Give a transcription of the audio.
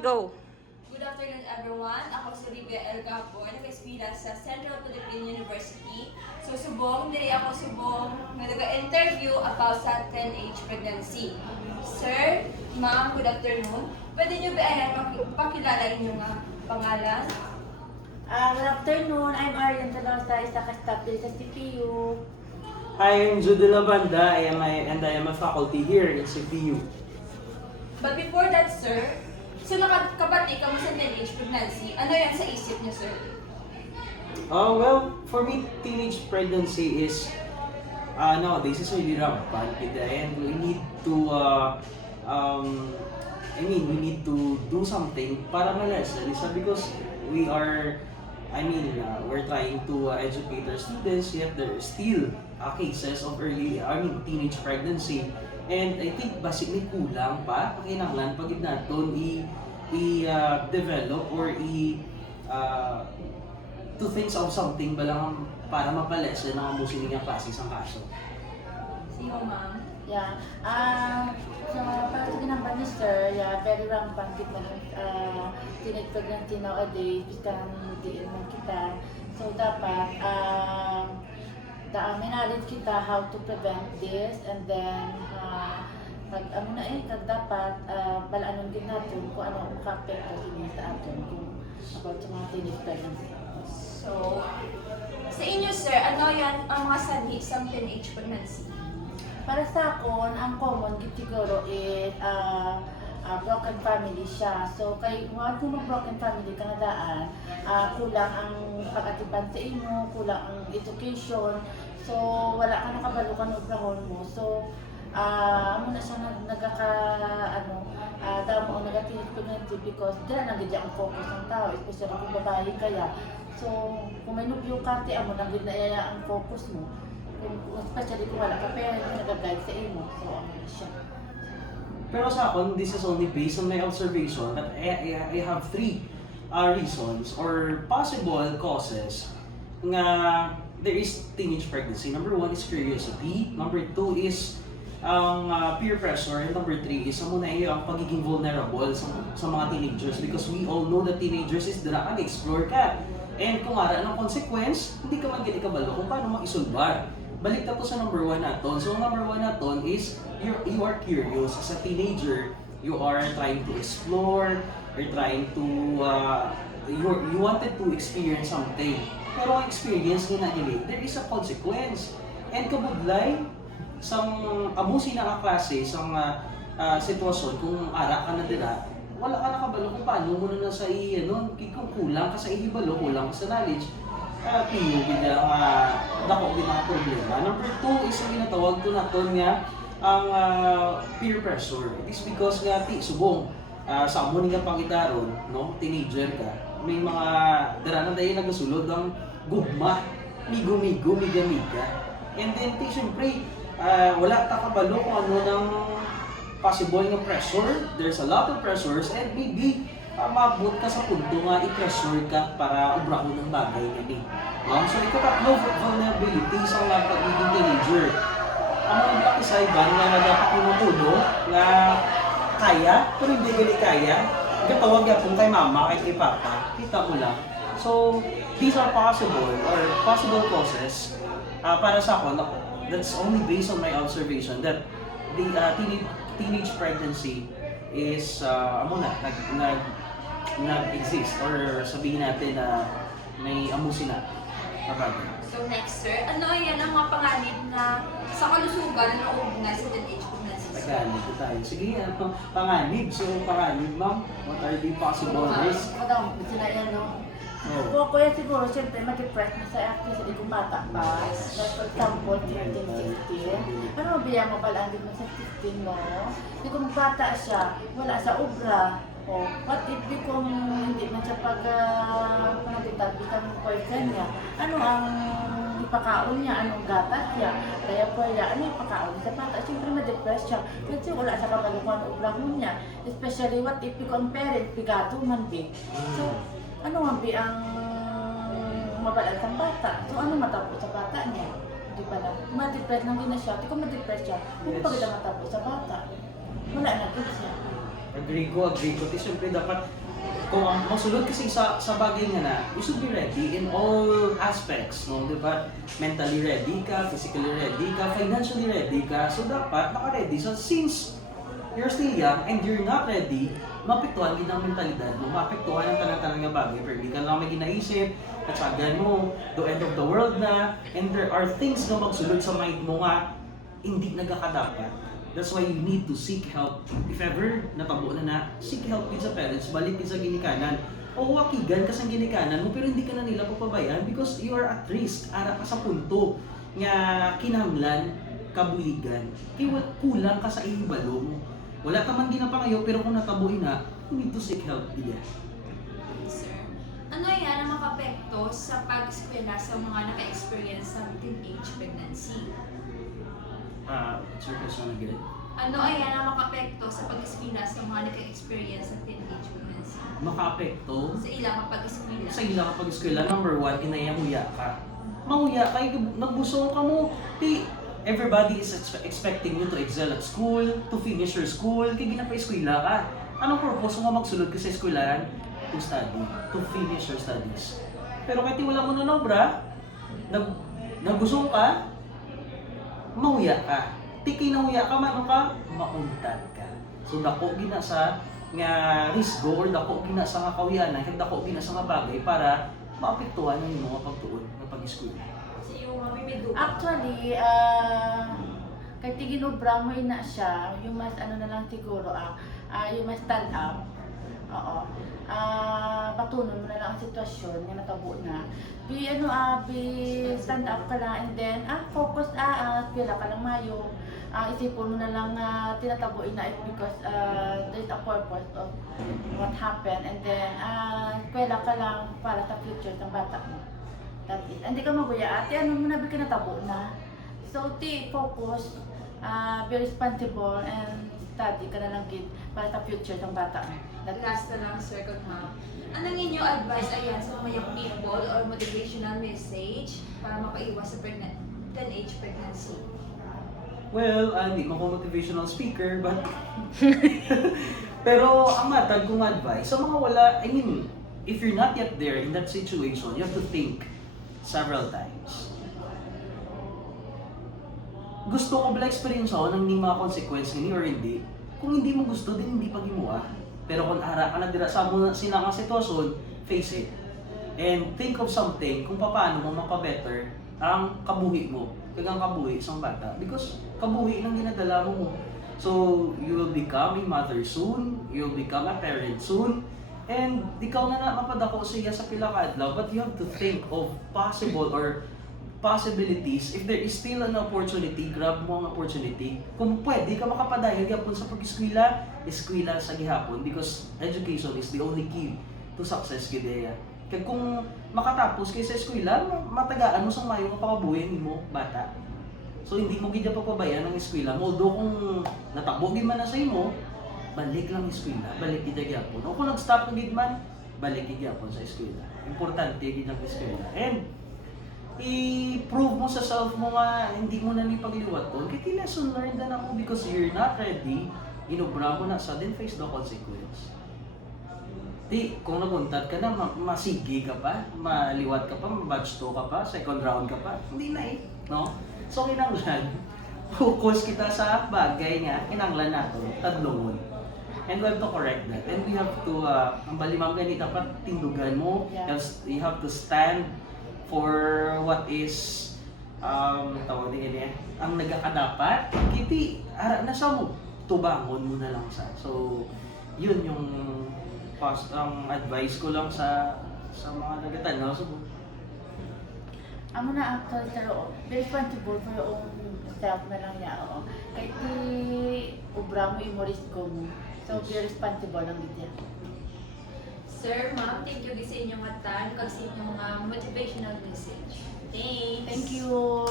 1, go! Good afternoon everyone. Ako si Rivia El Capo, nag-eskwela sa Central Philippine University. So subong, diri ako subong nga nag-interview about sa teenage pregnancy. Sir, ma'am, good afternoon. Pwede niyo ba ayan pakilala inyong pangalan? Good afternoon. I'm Arian Talosa, isa ka staff din sa CPU. Hi, I'm Jude Labanda, I am a faculty here in CPU. But before that, sir, so nakakabati ka mo sa teenage pregnancy, ano yan sa isip niyo, sir? Well, for me, teenage pregnancy is nowadays is really rampant, and we need to we need to do something para ma-lessen isa because we're trying to educate our students, yet there are still cases of teenage pregnancy. And I think basically kulang pa, kinahanglan pag naton i-develop or to think of something balang para mapalesen ang amusin nga klase ng kaso. Sino, ma'am? Yeah. So, para sa ginamba ni Sir, yeah, very rampant kita teenage pregnancy nowadays, biskang diin man kita. So, dapat, may knowledge kita how to prevent this, and then, kag dapat, balaanon din natin kung ano ang makapekto din sa atin kung about sa mga teenage pregnancy. So, sa inyo, sir, ano yan ang mga sanhi sa teenage pregnancy? Para sa akon, ang common gid siguro is broken family siya. So kay mga kung broken family ka nadaan, kulang ang pag-atipan sa inyo, kulang ang education. So wala ka nakabalo ka ng obrahon mo. So amo na siya damo ang negative pregnancy because dyan ang gid ang focus ng tao, especially kung babae kaya. So kung may nubyo ka, amo na gid na ang focus mo. Especially kung wala ka pera, hindi nag-guide sa imo. So, ano na siya. Pero sa akin, this is only based on my observation that I have three reasons or possible causes nga there is teenage pregnancy. Number one is curiosity. Number two is ang peer pressure. And number three is ang pagiging vulnerable sa mga teenagers because we all know that teenagers is dira ka explore ka. And kung ara ng consequence, hindi ka man gid ikabalo kung paano maisulbar. Balik na po sa number one naton. So number one naton is you are curious. As a teenager, you are trying to explore, you're trying to you wanted to experience something. Pero ang experience nga na there is a consequence. And kabudlay sang amusin na klase sang sitwasyon kung ara ka na dira, wala ka nakabalo kung paano mo na sa kung kulang ka sa ihibalo, kulang ka sa knowledge. Piyo bilang dako bilang problema. Number two is ang ginatawag ko naton nga ang peer pressure. It is because nga subong sa amo nga pangitaron, no, teenager ka, may mga daranan tayo nagasulod ang gugma, migo-migo, miga-miga. And then siyempre wala ta kabalo kung ano ng possible nga pressure. There's a lot of pressures and maybe mabot ka sa punto nga i-pressure ka para ubrahon ng bagay gani. So ikatatlo, vulnerability sa mga pagiging teenager. Ang mga black isaiban nga nagpakuno nga kaya, pero hindi gali kaya. Gatawag yapon kay mama, kay papa, kita mo lang. So these are possible causes para sa ako. That's only based on my observation that the teenage pregnancy is nag-exist or sabihin natin na may amusin na kapag. So next, sir, ano yan ang mga panganib na sa kalusugan na nauugnay sa teenage pregnancy? Tagalog ko tayo. Sige, panganib. So, panganib, ma'am. What are the possible risks? Madam, sila yan, no? Kung ako yan siguro, siyempre, mag-depress na sa active sa ikong bata pa. For example, 15, 16. Ano mabiya mo pala, hindi mo sa 16, no? Hindi kung bata siya, wala sa obra. O, what if kung hindi man siya panagitan, bigyan mo poison niya, ano ang ipakaon niya, anong gatas niya, kaya po niya, ano ipakaon sa bata, siyempre ma-depress siya, kasi wala sa kabalukan o brahon niya, especially what if kung parent, pigato man big. So, ano nga ang mabalat ng bata? So, ano matapos sa bata niya? Di ba lang? Ma-depress nang din na siya, di ko ma-depress siya, kung pagkita matapos sa bata, wala na po siya. Agree ko. Di syempre dapat, kung ang masulod kasi sa bagay nga na, you should be ready in all aspects, no? Diba? Mentally ready ka, physically ready ka, financially ready ka. So dapat naka-ready. So since you're still young and you're not ready, mapektuhan din ang mentalidad mo, mapektuhan ang tanang-tanang nga bagay, pero hindi ka lang may ginaisip, katsagan mo, the end of the world na, and there are things na magsulod sa mind mo nga, hindi nagkakadapat. That's why you need to seek help. If ever natabo na seek help din sa parents, balik din sa ginikanan. O wakigan ka sa ginikanan mo, pero hindi ka na nila papabayaan because you are at risk, ara ka sa punto nga kinahanglan, kabuligan. Kaya kulang ka sa ihibalo mo. Wala ka man ginapangayo, pero kung natabuin na, you need to seek help din. Sir, ano yan ang makapekto sa pag-eskwela sa mga naka-experience ng teenage pregnancy? What's your question again? Ano ayan ang makapekto sa pag-eskwela sa mga naka-experience ng teenage pregnancy? Makaapekto Sa ilang pag-eskwela? sa ila kapag eskwela, number one, inayamuya ka. Mahuya ka, nagbusong ka mo. Everybody is expecting you to excel at school, to finish your school, kaya ginapa-eskwela ka. Anong purpose mo magsulod ka sa eskwelahan? To study, to finish your studies. Pero kahit wala mo na nobra, nagbusong ka, mahuya ka. Tiki nahuya ka, ano ka? Mauntad ka. So dako gina sa nga risgo or dako gina sa nga kawianan, kaya dako gina sa nga bagay para maapektuhan ang mga pagtuon ng pag-eskwela. Kasi yung mamimidu. Actually, kay tiginubra mo na siya, yung mas ano na lang siguro, yung mas stand up. Oo. Patunon mo na lang ang sitwasyon na natabo na. Be stand up ka lang and then, focus, pila ka lang mayo. Isipon mo na lang tinatabuin na it because there's a purpose of what happened and then, pila ka lang para sa future ng bata mo. That is. Hindi ka mabuya, ate, ano mo na ka natabo na. So, focus, be responsible and study ka na lang gid para sa future ng bata mo. Last na lang, sir, kung ma'am. Anong inyong advice ayan sa mga young people or motivational message para mapaiwas sa teenage pregnancy? Well, hindi ko motivational speaker, but pero ang matag kong advice sa mga wala, I mean, if you're not yet there in that situation, you have to think several times. Gusto ko ba experience ako ng mga consequence ni or hindi? Kung hindi mo gusto, din hindi pag imuha. Pero kung ara ka na dira sa mo sinakang sitwasyon, face it. And think of something kung paano mo makabetter ang kabuhi mo. Kagang kabuhi sa bata. Because kabuhi lang ginadala mo. So, you will become a mother soon, you will become a parent soon, and ikaw na mapadako siya sa pila ka adlaw, but you have to think of possible or possibilities. If there is still an opportunity, grab mo ang opportunity. Kung pwede ka makapadayon gyapon sa pag-eskwela, eskwela sa gihapon because education is the only key to success gid. Kaya kung makatapos kay sa eskwela, matagaan mo sa mayo nga pakabuhi nimo bata. So hindi mo gid papabayaan ang eskwela. Although kung natakbo gid man na sa imo, balik lang eskwela, balik gid gyapon. O kung nag-stop ka gid man, balik gid gyapon sa eskwela. Importante gid ang eskwela. And i-prove mo sa self mo nga hindi mo na ni pagliwaton. Kaya lesson learned na ako because you're not ready, inubra mo na sa then face the consequence. Kung naguntad ka na, masigi ka pa, maliwat ka pa, batch 2 ka pa, second round ka pa, hindi na no? So kinanglan, focus kita sa bagay nga, kinanglan nato, tadlungon. And we have to correct that. And we have to, ang balimang ganit, dapat tindugan mo, you have to stand for what is tawag din yan ang nagakadapat kiti ara na sa mo tubangon mo na lang sa so yun yung ang advice ko lang sa mga nagatanaw so amo na actually pero be responsible for your own self na lang ya kahit ubra mo imo-risk ko mo so be responsible lang gid. Sir, ma'am, thank you sa inyong atan kag sa inyong motivational message. Thanks! Thank you.